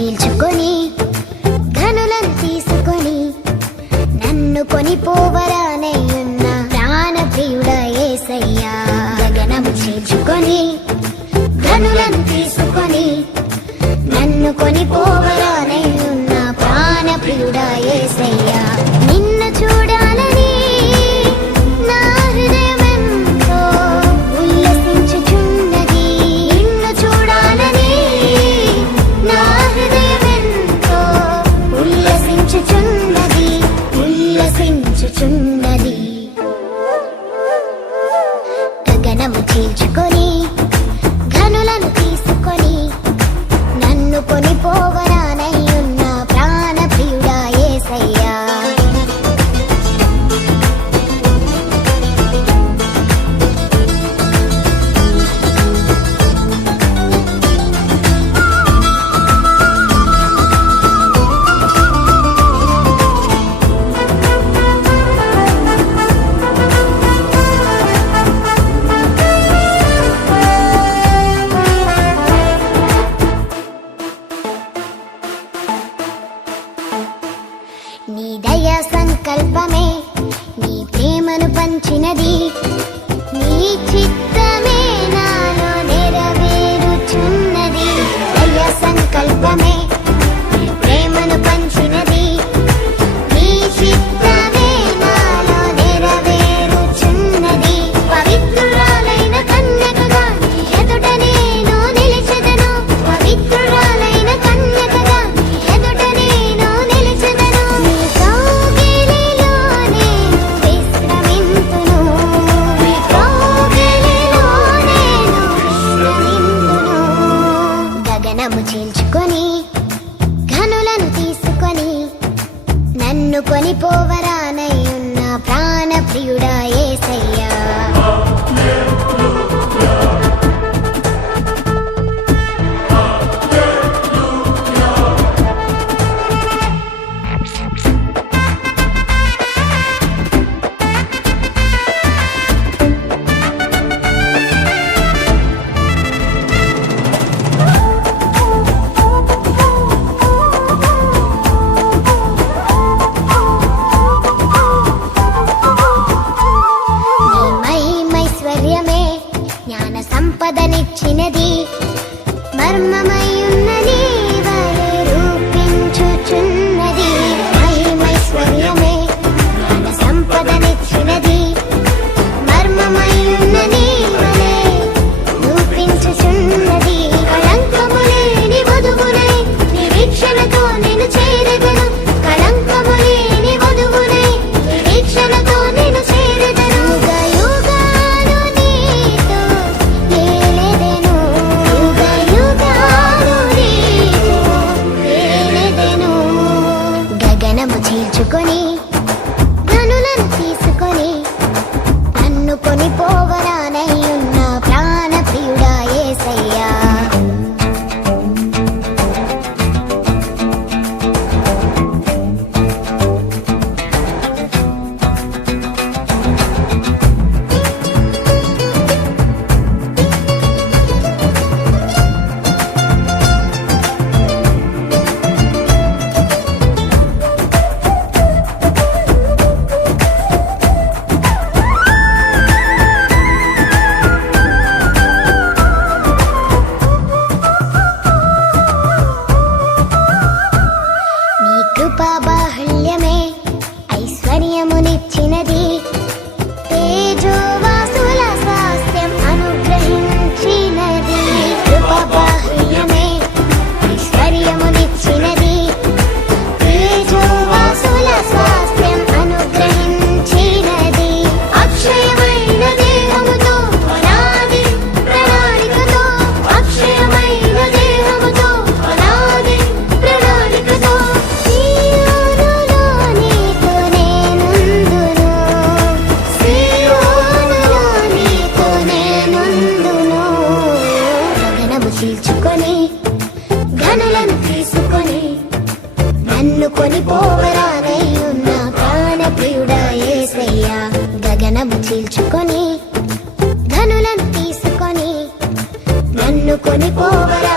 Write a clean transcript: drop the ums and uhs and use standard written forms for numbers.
చీల్చుకొని ధనులను తీసుకొని నన్ను కొనిపోవరానయ్యున్న ప్రాణప్రియుడా యేసయ్యా. గగనము చీల్చుకొని ధనులను తీసుకొని నన్ను కొనిపోవరానయ్యున్న ప్రాణప్రియుడా యేసయ్యా. నిన్ను చూడాలని నా హృదయమెంతో ఉల్లసించుచున్నది. నిన్ను చూడాలని నా హృదయమెంతో ఉల్లసించుచున్నది. గగనము చీల్చుకొని ధనులను తీసుకొని నన్ను కొనిపోవరానయ్యున్న ప్రాణప్రియుడా యేసయ్యా. నీ దయా సంకల్పమే నీ ప్రేమను పంచినది. నీ చిత్తమే నాలో నెరవేరుచున్నది. దయా సంకల్పమే నీ ప్రేమను పంచినది. నీ చిత్తమే నాలో నెరవేరుచున్నది. పవిత్రురాలైన కన్యకగా నీ ఎదుట నేను నిలిచెదను. పవిత్రురాలైన కన్యకగా నీ ఎదుట నేను నిలిచెదను. నీ కౌగిలిలో నేను విశ్రమింతును. నీ కౌగిలిలో నేను విశ్రమింతును. గగనము చీల్చుకొని ఘనులను తీసుకొని నన్ను కొనిపోవరానయ్యున్న ప్రాణప్రియుడా యేసయ్యా. జ్ఞాన సంపదనిచ్చినది. మర్మమయ్యున్న నీ వలె రూపించుచున్నది. మహిమైశ్వర్యమే జ్ఞాన సంపదనిచ్చినది. మర్మమయ్యున్న నీ వలె రూపించుచున్నది. కళంకము లేని వధువునై నిరీక్షణతో నేను చేరెదను. కళంకము లేని వధువునై నిరీక్షణతో నేను చేరెదను. చీల్చుకొని ధనులను తీసుకొని నన్ను కొనిపోవరానయ్యున్న ప్రాణప్రియుడా యేసయ్యా. కృపాబాహుళ్యమే ఐశ్వర్యమునిచ్చినది. తేజోవాసుల స్వాస్థ్యం అనుగ్రహించినది. కృపాబాహుళ్యమే ఐశ్వర్యమునిచ్చినది. తేజోవాసుల స్వాస్థ్యం అనుగ్రహించినది. అక్షయమైన దేహముతో అనాది ప్రణాళికతో అక్షయమైన దేహముతో అనాది ప్రణాళికతో చీల్చుకొని ఘనులను తీసుకొని నన్ను కొనిపోవరానయ్యున్న ప్రాణప్రియుడా యేసయ్యా. గగనము చీల్చుకొని ధనులను తీసుకొని నన్ను కొనిపోవరా